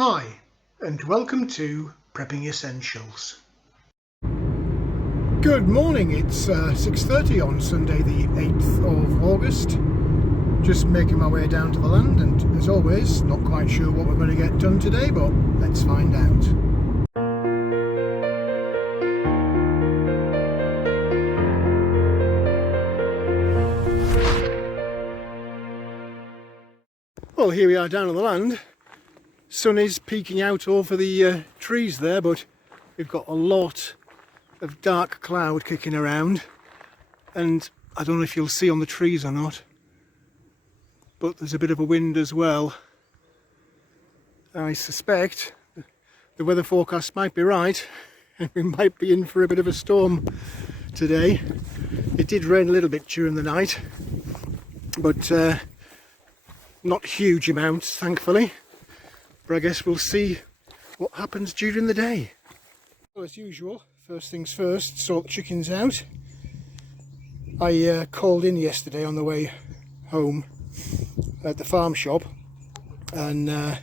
Hi, and welcome to Prepping Essentials. Good morning, it's 6:30 on Sunday the 8th of August. Just making my way down to the land, and as always, not quite sure what we're going to get done today, but let's find out. Well, here we are down on the land. Sun is peeking out over the trees there, but we've got a lot of dark cloud kicking around, and I don't know if you'll see on the trees or not, but there's a bit of a wind as well. I suspect the weather forecast might be right and we might be in for a bit of a storm today. It did rain a little bit during the night, but not huge amounts, thankfully. But I guess we'll see what happens during the day. Well, as usual, first things first, sort the chickens out. I called in yesterday on the way home at the farm shop and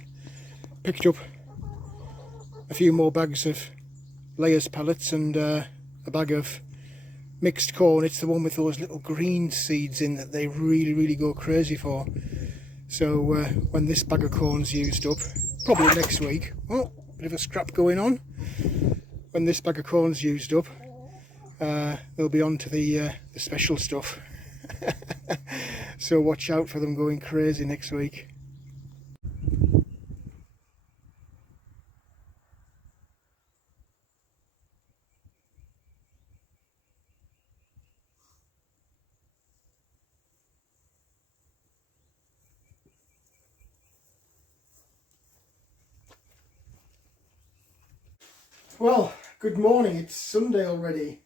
picked up a few more bags of layers pellets and a bag of mixed corn. It's the one with those little green seeds in that they really go crazy for. So when this bag of corn's used up, probably next week, oh, bit of a scrap going on. When this bag of corn's used up, they'll be on to the special stuff. So watch out for them going crazy next week. Well, good morning, it's Sunday already.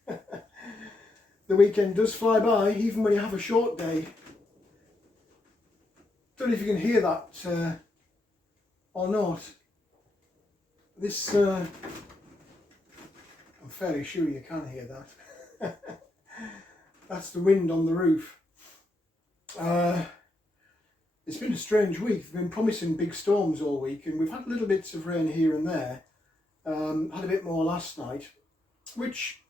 The weekend does fly by, even when you have a short day. Don't know if you can hear that or not. This, I'm fairly sure you can hear that. That's the wind on the roof. It's been a strange week. We've been promising big storms all week, and we've had little bits of rain here and there. Had a bit more last night, which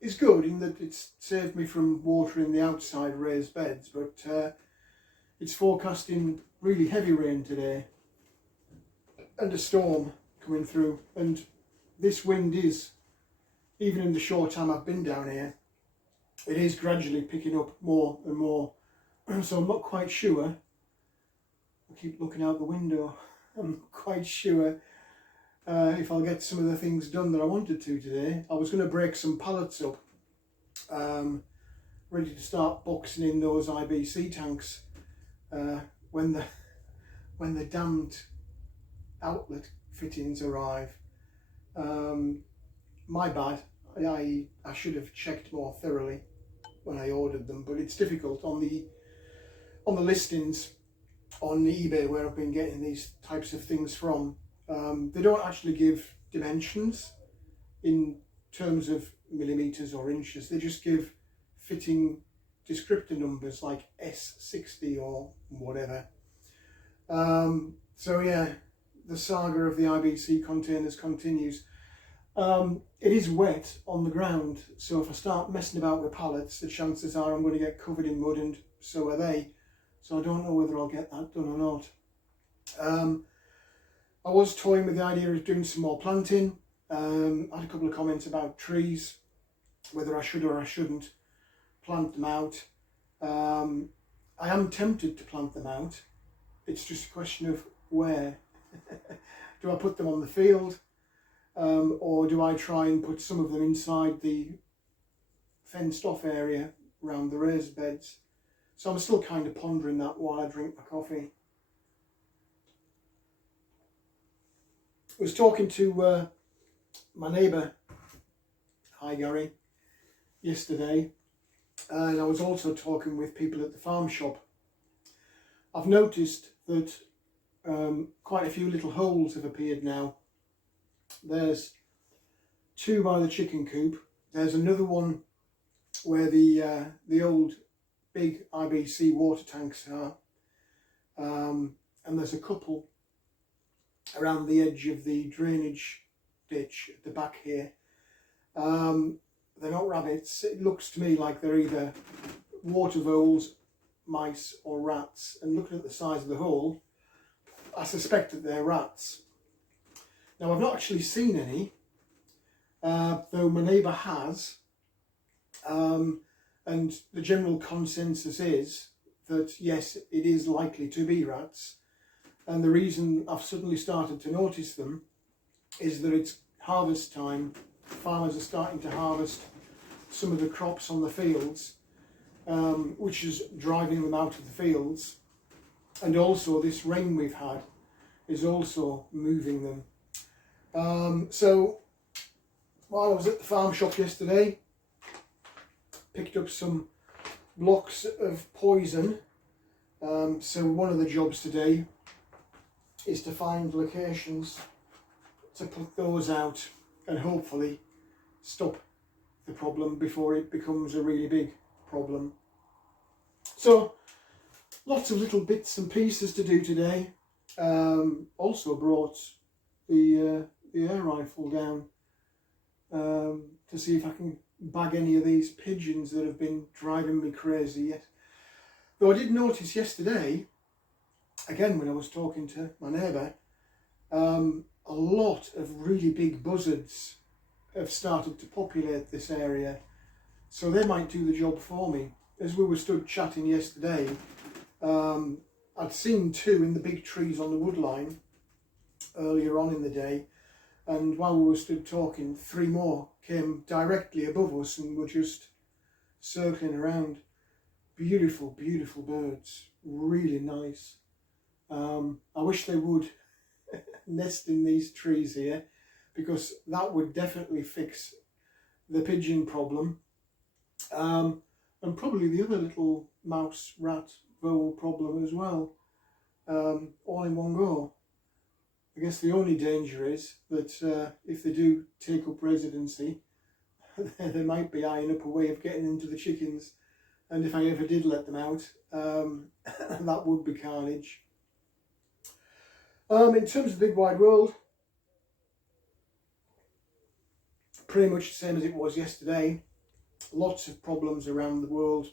is good in that it's saved me from watering the outside raised beds, but it's forecasting really heavy rain today and a storm coming through, and this wind is, even in the short time I've been down here, it is gradually picking up more and more. So I'm not quite sure. I keep looking out the window. I'm not quite sure if I'll get some of the things done that I wanted to today. I was going to break some pallets up, ready to start boxing in those IBC tanks when the damned outlet fittings arrive. My bad. I should have checked more thoroughly when I ordered them, but it's difficult on the listings on eBay where I've been getting these types of things from. They don't actually give dimensions in terms of millimeters or inches. They just give fitting descriptor numbers like S60 or whatever. So yeah, the saga of the IBC containers continues. It is wet on the ground, so if I start messing about with pallets, the chances are I'm going to get covered in mud, and so are they. So I don't know whether I'll get that done or not. I was toying with the idea of doing some more planting. I had a couple of comments about trees, whether I should or I shouldn't plant them out. I am tempted to plant them out. It's just a question of where. Do I put them on the field, or do I try and put some of them inside the fenced off area around the raised beds? So I'm still kind of pondering that while I drink my coffee. I was talking to my neighbour, hi Gary, yesterday, and I was also talking with people at the farm shop. I've noticed that quite a few little holes have appeared now. There's two by the chicken coop. There's another one where the old big IBC water tanks are, and there's a couple around the edge of the drainage ditch at the back here. They're not rabbits. It looks to me like they're either water voles, mice or rats, and looking at the size of the hole, I suspect that they're rats. Now, I've not actually seen any, though my neighbour has, and the general consensus is that yes, it is likely to be rats, and the reason I've suddenly started to notice them is that it's harvest time. Farmers are starting to harvest some of the crops on the fields, which is driving them out of the fields, and also this rain we've had is also moving them. So while I was at the farm shop yesterday, picked up some blocks of poison. So one of the jobs today is to find locations to put those out and hopefully stop the problem before it becomes a really big problem. So lots of little bits and pieces to do today. Also brought the air rifle down to see if I can bag any of these pigeons that have been driving me crazy yet. Though I did notice yesterday, again when I was talking to my neighbour, a lot of really big buzzards have started to populate this area, so they might do the job for me. As we were stood chatting yesterday, I'd seen two in the big trees on the wood line earlier on in the day, and while we were stood talking, three more came directly above us and were just circling around. Beautiful, beautiful birds, really nice. I wish they would nest in these trees here, because that would definitely fix the pigeon problem, and probably the other little mouse, rat, vole problem as well, all in one go. I guess the only danger is that if they do take up residency, they might be eyeing up a way of getting into the chickens, and if I ever did let them out, that would be carnage. In terms of the big wide world, pretty much the same as it was yesterday. Lots of problems around the world.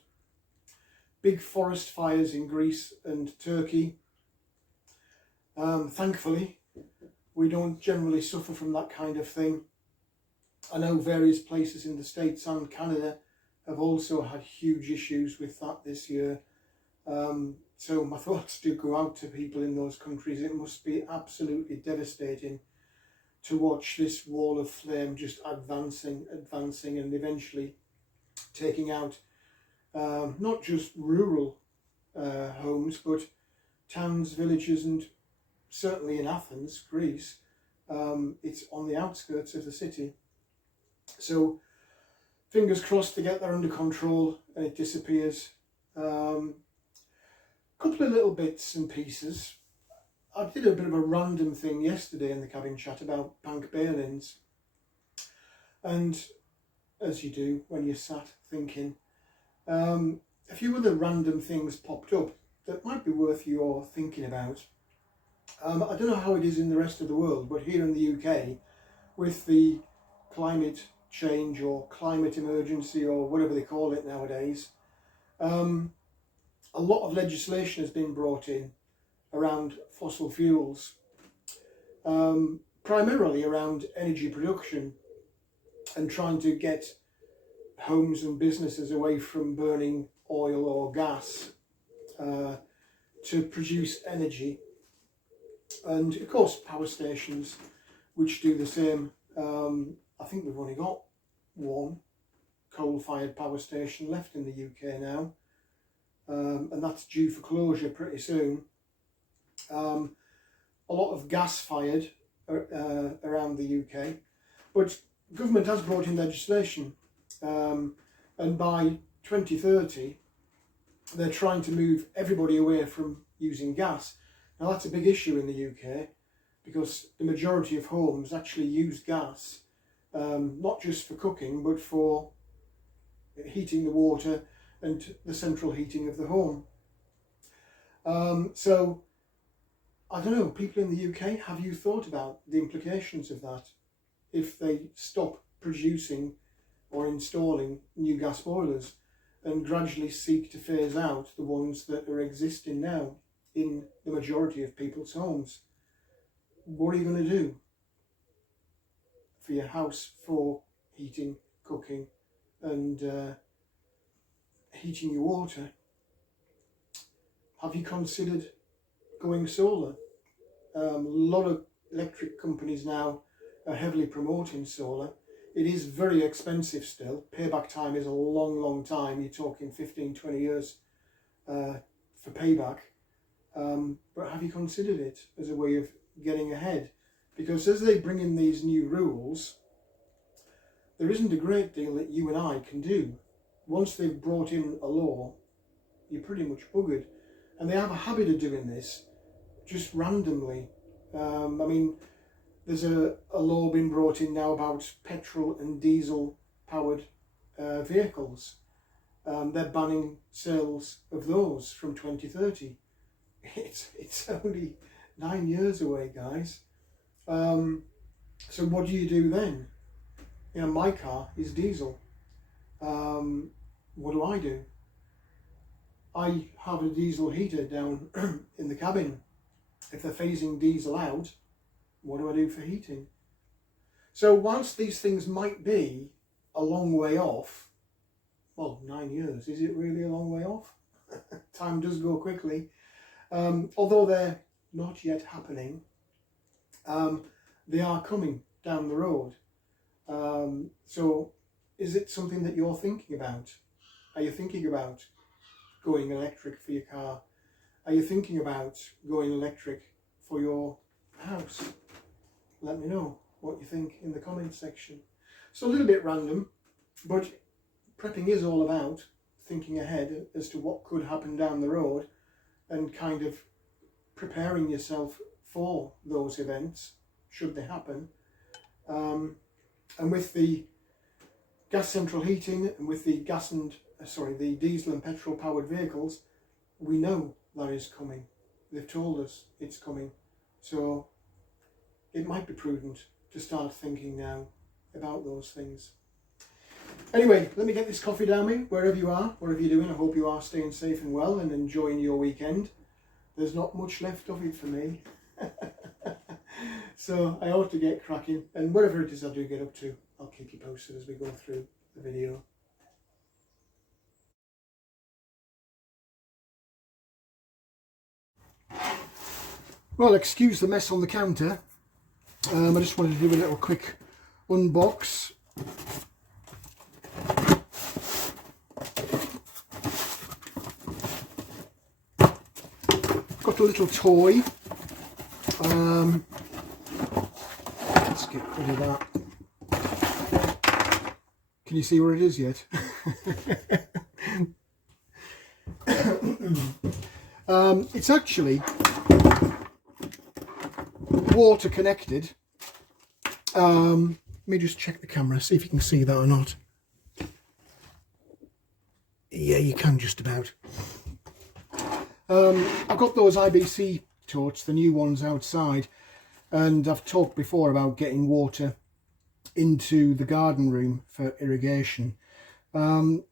Big forest fires in Greece and Turkey. Thankfully, we don't generally suffer from that kind of thing. I know various places in the States and Canada have also had huge issues with that this year. So my thoughts do go out to people in those countries. It must be absolutely devastating to watch this wall of flame just advancing and eventually taking out not just rural homes, but towns, villages, and certainly in Athens, Greece, it's on the outskirts of the city. So fingers crossed to get that under control and it disappears. Couple of little bits and pieces. I did a bit of a random thing yesterday in the cabin chat about bank bail-ins, and as you do when you're sat thinking, a few other random things popped up that might be worth your thinking about. I don't know how it is in the rest of the world, but here in the UK, with the climate change or climate emergency or whatever they call it nowadays, a lot of legislation has been brought in around fossil fuels, primarily around energy production and trying to get homes and businesses away from burning oil or gas to produce energy. And of course power stations which do the same. I think we've only got one coal-fired power station left in the UK now, and that's due for closure pretty soon. A lot of gas-fired around the UK, but government has brought in legislation, and by 2030 they're trying to move everybody away from using gas. Now that's a big issue in the UK, because the majority of homes actually use gas, not just for cooking, but for heating the water and the central heating of the home. So I don't know, people in the UK, have you thought about the implications of that if they stop producing or installing new gas boilers and gradually seek to phase out the ones that are existing now in the majority of people's homes? What are you going to do for your house for heating, cooking and heating your water? Have you considered going solar? A lot of electric companies now are heavily promoting solar. It is very expensive still. Payback time is a long time. You're talking 15-20 years for payback. But have you considered it as a way of getting ahead? Because as they bring in these new rules, there isn't a great deal that you and I can do. Once they've brought in a law, you're pretty much buggered. And they have a habit of doing this just randomly. I mean, there's a law being brought in now about petrol and diesel powered vehicles. They're banning sales of those from 2030. It's only 9 years away, guys. So what do you do then? You know, my car is diesel. What do? I have a diesel heater down in the cabin. If they're phasing diesel out, what do I do for heating? So whilst these things might be a long way off, well, 9 years, is it really a long way off? Time does go quickly. Although they're not yet happening, they are coming down the road. So is it something that you're thinking about? Are you thinking about going electric for your car? Are you thinking about going electric for your house? Let me know what you think in the comments section. So a little bit random, but prepping is all about thinking ahead as to what could happen down the road and kind of preparing yourself for those events should they happen. And with the gas central heating and with the the diesel and petrol powered vehicles, we know that is coming. They've told us it's coming. So it might be prudent to start thinking now about those things. Anyway, let me get this coffee down me, wherever you are, whatever you're doing. I hope you are staying safe and well and enjoying your weekend. There's not much left of it for me. So I ought to get cracking, and whatever it is I do get up to, I'll keep you posted as we go through the video. Well, excuse the mess on the counter. I just wanted to do a little quick unbox. Got a little toy. Let's get rid of that. Can you see where it is yet? It's actually water connected. Let me just check the camera, see if you can see that or not. Yeah, you can just about. I've got those IBC totes, the new ones outside, and I've talked before about getting water into the garden room for irrigation. So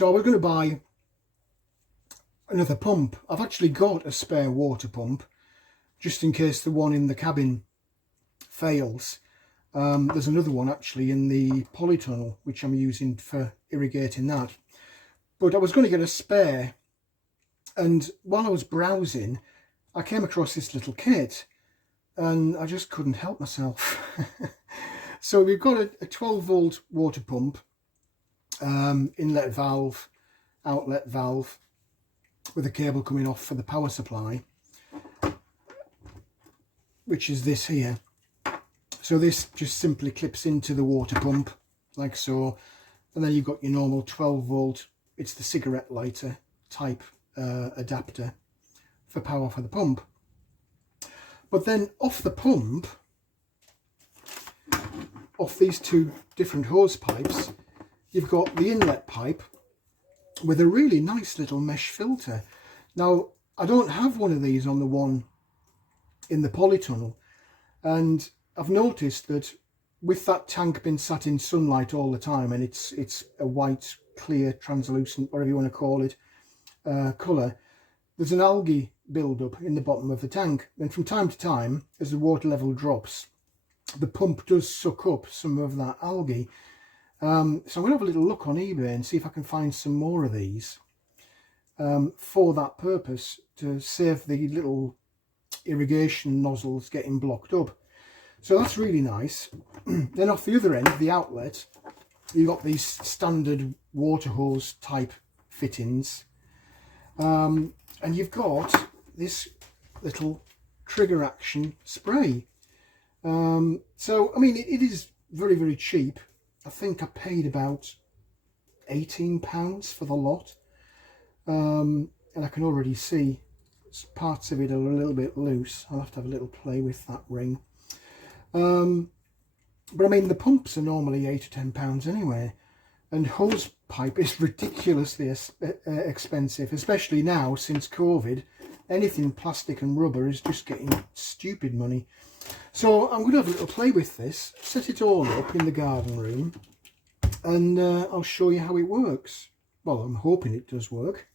I was going to buy another pump. I've actually got a spare water pump just in case the one in the cabin fails. There's another one actually in the polytunnel which I'm using for irrigating that. But I was going to get a spare, and while I was browsing I came across this little kit and I just couldn't help myself. So we've got a 12 volt water pump, inlet valve, outlet valve, with a cable coming off for the power supply, which is this here. So this just simply clips into the water pump like so, and then you've got your normal 12 volt, it's the cigarette lighter type adapter for power for the pump. But then off the pump, off these two different hose pipes, you've got the inlet pipe with a really nice little mesh filter. Now I don't have one of these on the one in the polytunnel, and I've noticed that with that tank being sat in sunlight all the time, and it's a white, clear, translucent, whatever you want to call it, colour, there's an algae build-up in the bottom of the tank, and from time to time, as the water level drops, the pump does suck up some of that algae. So I'm going to have a little look on eBay and see if I can find some more of these for that purpose, to save the little irrigation nozzles getting blocked up. So that's really nice. Then off the other end of the outlet, you've got these standard water hose type fittings, and you've got this little trigger action spray. So I mean, it is very, very cheap. I think I paid about £18 for the lot, and I can already see parts of it are a little bit loose. I'll have to have a little play with that ring. But I mean, the pumps are normally £8 or £10 anyway, and hose pipe is ridiculously expensive, especially now since COVID. Anything plastic and rubber is just getting stupid money. So I'm going to have a little play with this, set it all up in the garden room, and I'll show you how it works. Well, I'm hoping it does work.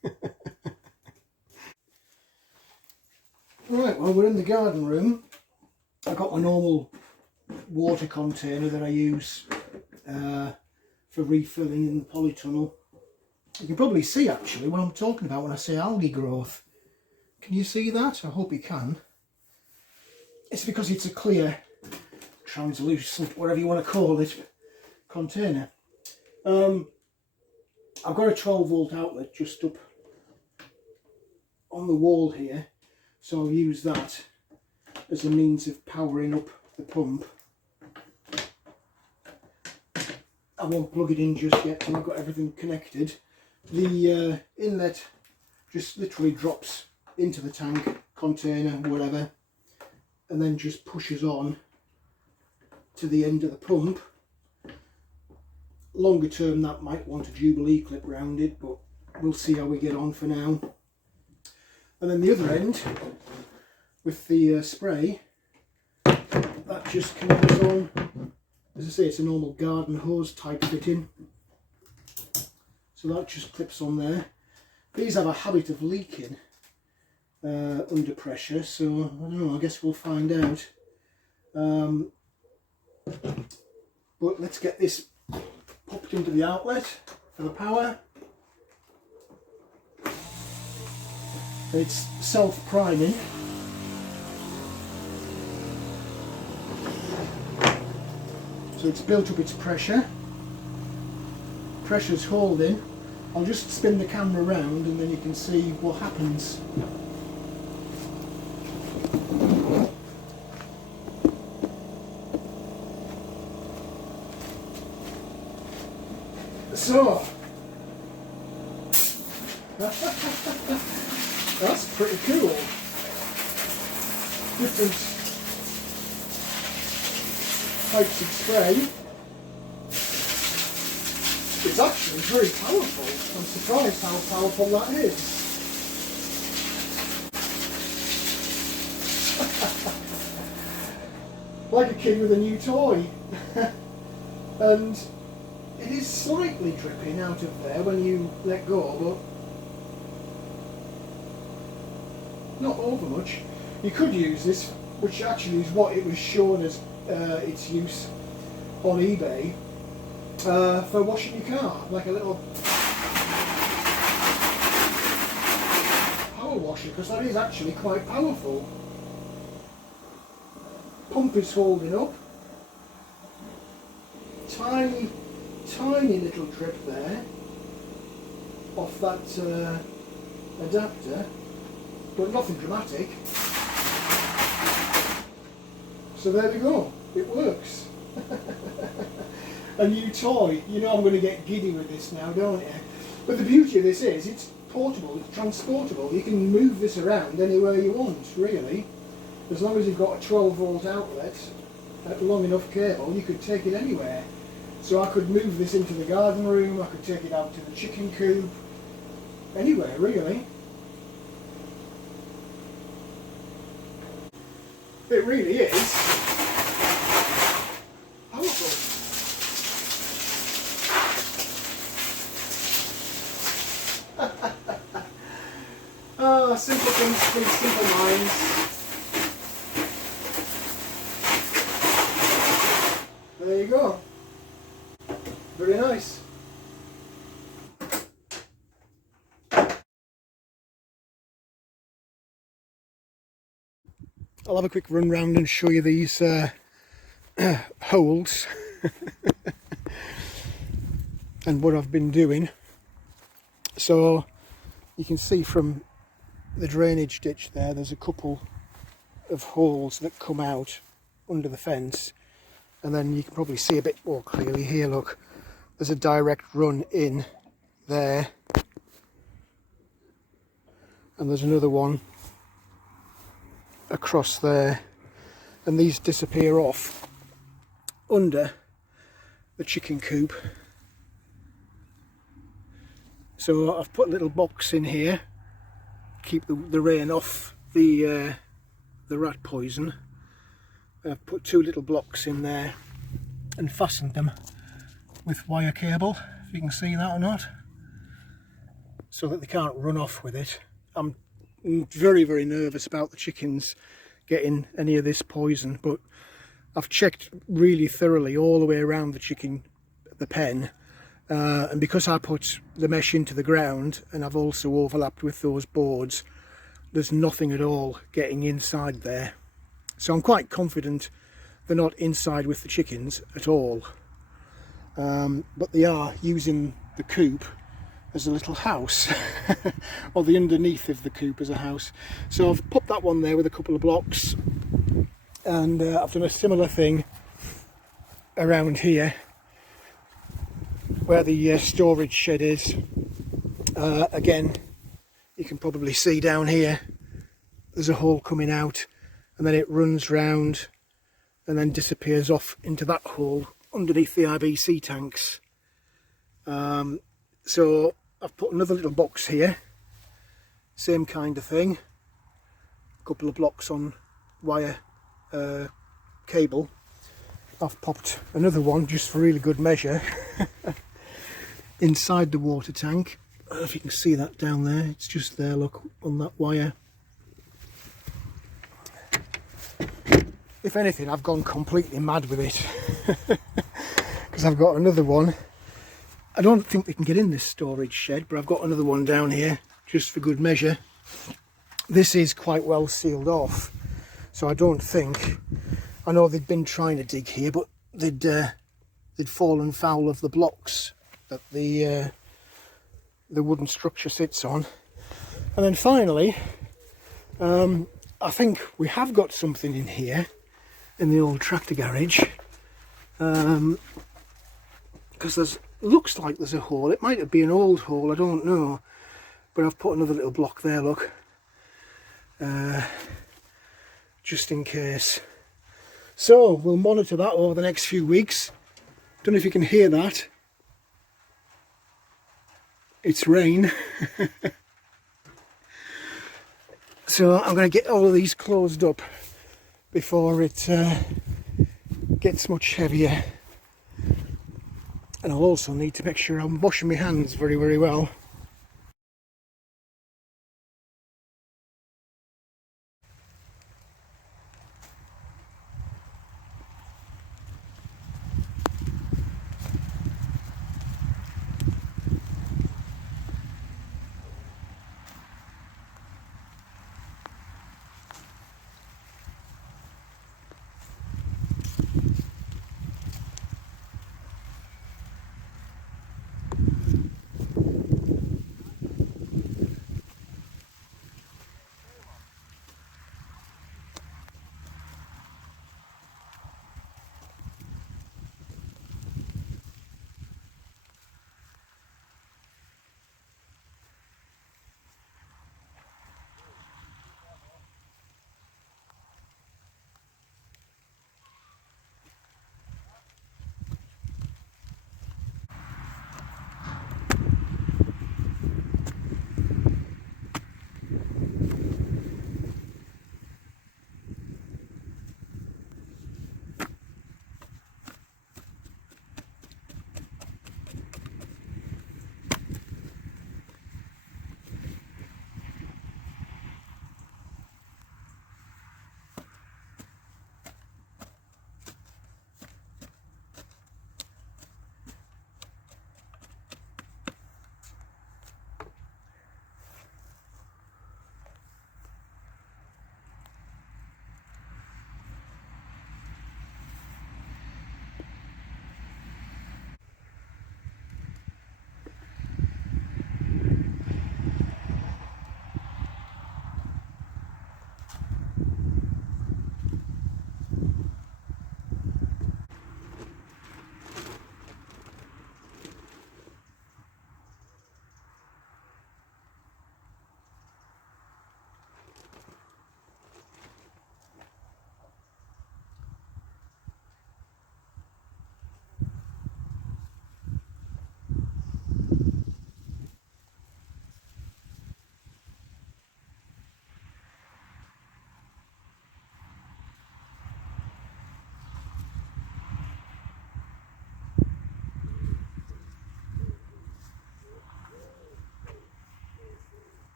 Right, well, we're in the garden room. I've got my normal water container that I use for refilling in the polytunnel. You can probably see actually what I'm talking about when I say algae growth. Can you see that? I hope you can. It's because it's a clear, translucent, whatever you want to call it, container. I've got a 12 volt outlet just up on the wall here, so I'll use that as a means of powering up the pump. I won't plug it in just yet till I've got everything connected. The inlet just literally drops into the tank, container, whatever, and then just pushes on to the end of the pump. Longer term that might want a Jubilee clip round it, but we'll see how we get on for now. And then the other end with the spray, that just comes on. As I say, it's a normal garden hose type fitting, so that just clips on there. These have a habit of leaking under pressure, so I don't know, I guess we'll find out. But let's get this popped into the outlet for the power. It's self-priming. So it's built up its pressure. Pressure's holding. I'll just spin the camera around and then you can see what happens. So, that's pretty cool. Different types of spray. It's actually very powerful. I'm surprised how powerful that is. Like a kid with a new toy. And it is slightly dripping out of there when you let go, but not over much. You could use this, which actually is what it was shown as its use on eBay, for washing your car, like a little power washer, because that is actually quite powerful. Pump is holding up. Tiny little drip there off that adapter, but nothing dramatic. So there we go, it works. A new toy. You know I'm going to get giddy with this now, don't you? But the beauty of this is it's portable, it's transportable. You can move this around anywhere you want, really. As long as you've got a 12 volt outlet, a long enough cable, you could take it anywhere. So I could move this into the garden room, I could take it out to the chicken coop, anywhere really. It really is powerful. Ah, simple things from simple minds. There you go. Very nice. I'll have a quick run round and show you these holes and what I've been doing. So you can see from the drainage ditch there's a couple of holes that come out under the fence, and then you can probably see a bit more clearly here, look, there's a direct run in there, and there's another one across there, and these disappear off under the chicken coop. So I've put a little box in here, keep the rain off the rat poison. I've put 2 little blocks in there and fastened them with wire cable, if you can see that or not, so that they can't run off with it. I'm very, very nervous about the chickens getting any of this poison, but I've checked really thoroughly all the way around the pen, and because I put the mesh into the ground and I've also overlapped with those boards, there's nothing at all getting inside there. So I'm quite confident they're not inside with the chickens at all, but they are using the coop as a little house or the underneath of the coop as a house. So I've popped that one there with a couple of blocks, and I've done a similar thing around here where the storage shed is. Again, you can probably see down here there's a hole coming out, and then it runs round and then disappears off into that hole underneath the IBC tanks. So I've put another little box here, same kind of thing, a couple of blocks on wire cable. I've popped another one just for really good measure inside the water tank. I don't know if you can see that down there, it's just there, look, on that wire. If anything, I've gone completely mad with it because I've got another one. I don't think they can get in this storage shed, but I've got another one down here just for good measure. This is quite well sealed off, so I don't think, I know they'd been trying to dig here, but they'd fallen foul of the blocks that the wooden structure sits on. And then finally, I think we have got something in here in the old tractor garage, because there's looks like there's a hole. It might be an old hole, I don't know, but I've put another little block there, look, just in case. So we'll monitor that over the next few weeks. Don't know if you can hear that, it's rain. So I'm going to get all of these closed up before it gets much heavier, and I'll also need to make sure I'm washing my hands very, very well.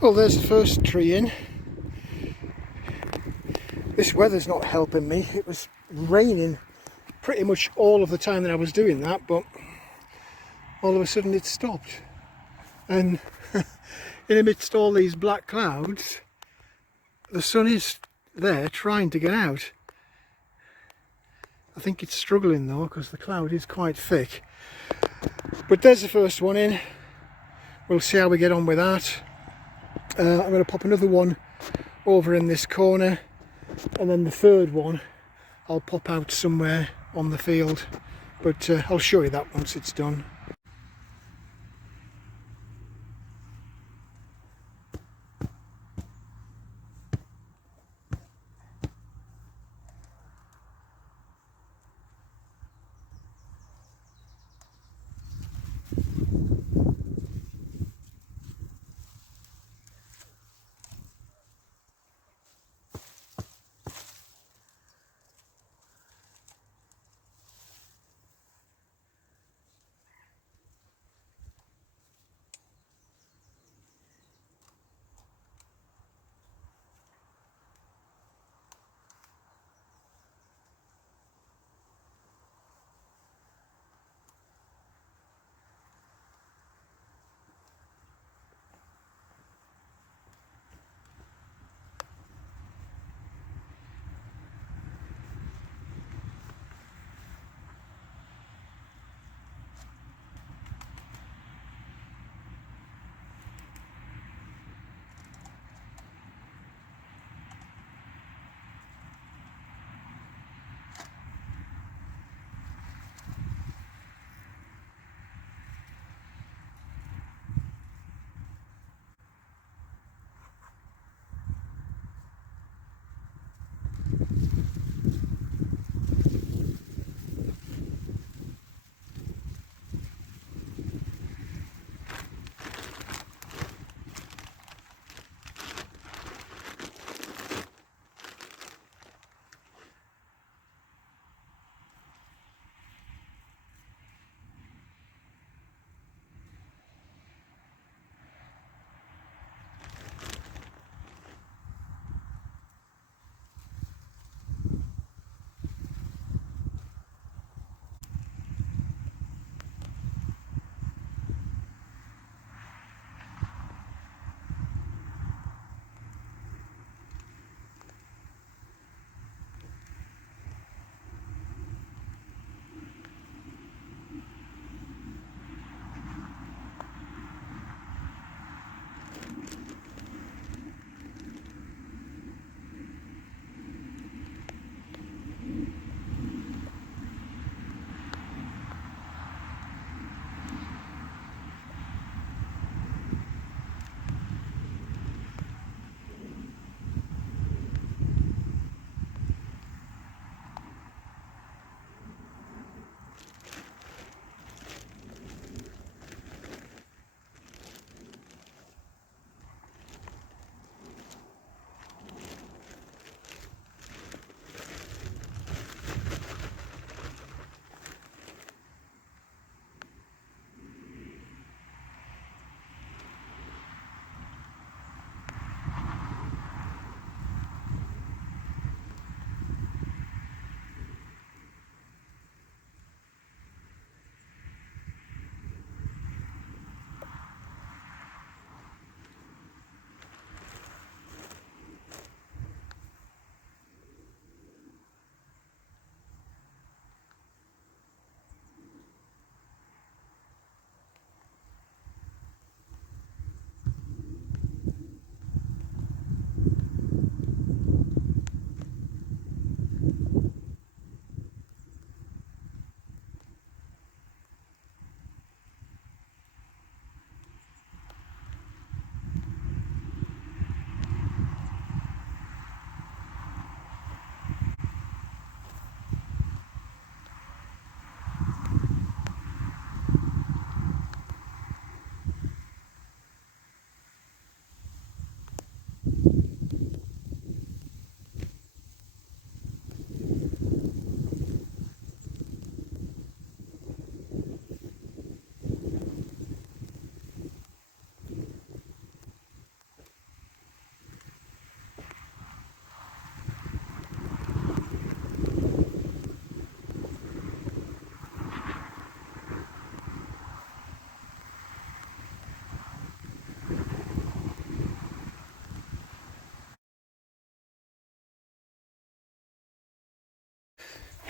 Well, there's the first tree in. This weather's not helping me. It was raining pretty much all of the time that I was doing that, but all of a sudden it stopped. And in amidst all these black clouds, the sun is there trying to get out. I think it's struggling though, because the cloud is quite thick. But there's the first one in. We'll see how we get on with that. I'm going to pop another one over in this corner, and then the third one I'll pop out somewhere on the field, but I'll show you that once it's done.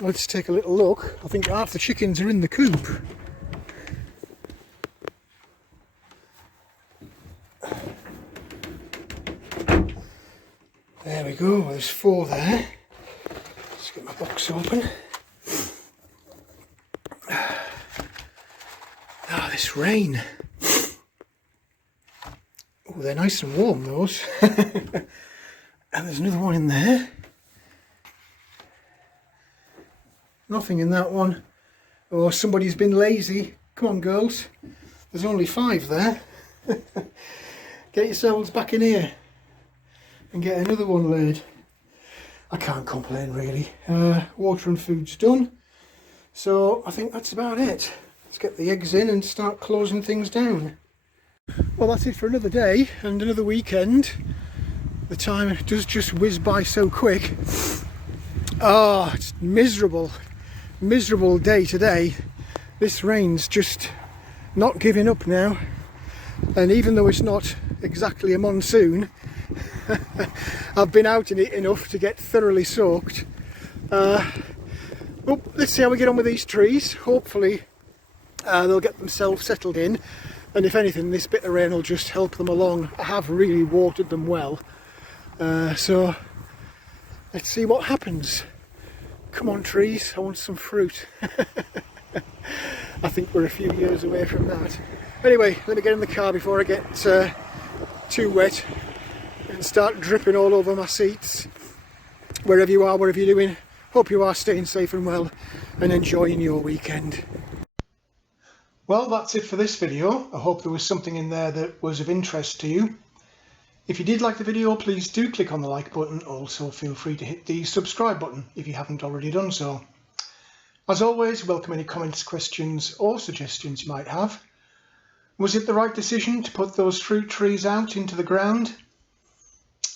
let's take a little look. I think half the chickens are in the coop. There we go, there's 4 there. Let's get my box open. Ah, this rain. Oh, they're nice and warm, those. And there's another one in there. Nothing in that one. Oh, somebody's been lazy. Come on, girls. There's only 5 there. Get yourselves back in here and get another one laid. I can't complain, really. Water and food's done. So I think that's about it. Let's get the eggs in and start closing things down. Well, that's it for another day and another weekend. The time does just whiz by so quick. Oh, it's miserable. Miserable day today. This rain's just not giving up now. And even though it's not exactly a monsoon, I've been out in it enough to get thoroughly soaked. Well, let's see how we get on with these trees. Hopefully they'll get themselves settled in, and if anything, this bit of rain will just help them along. I have really watered them well, so let's see what happens. Come on, trees, I want some fruit. I think we're a few years away from that. Anyway, let me get in the car before I get too wet and start dripping all over my seats. Wherever you are, whatever you're doing, hope you are staying safe and well and enjoying your weekend. Well, that's it for this video. I hope there was something in there that was of interest to you. If you did like the video, please do click on the like button. Also, feel free to hit the subscribe button if you haven't already done so. As always, welcome any comments, questions or suggestions you might have. Was it the right decision to put those fruit trees out into the ground?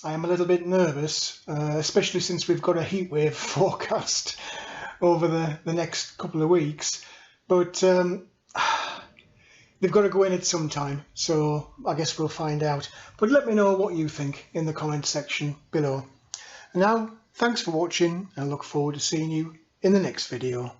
I am a little bit nervous, especially since we've got a heatwave forecast over the next couple of weeks. But they've got to go in at some time, so I guess we'll find out. But let me know what you think in the comment section below. Now, thanks for watching, and I look forward to seeing you in the next video.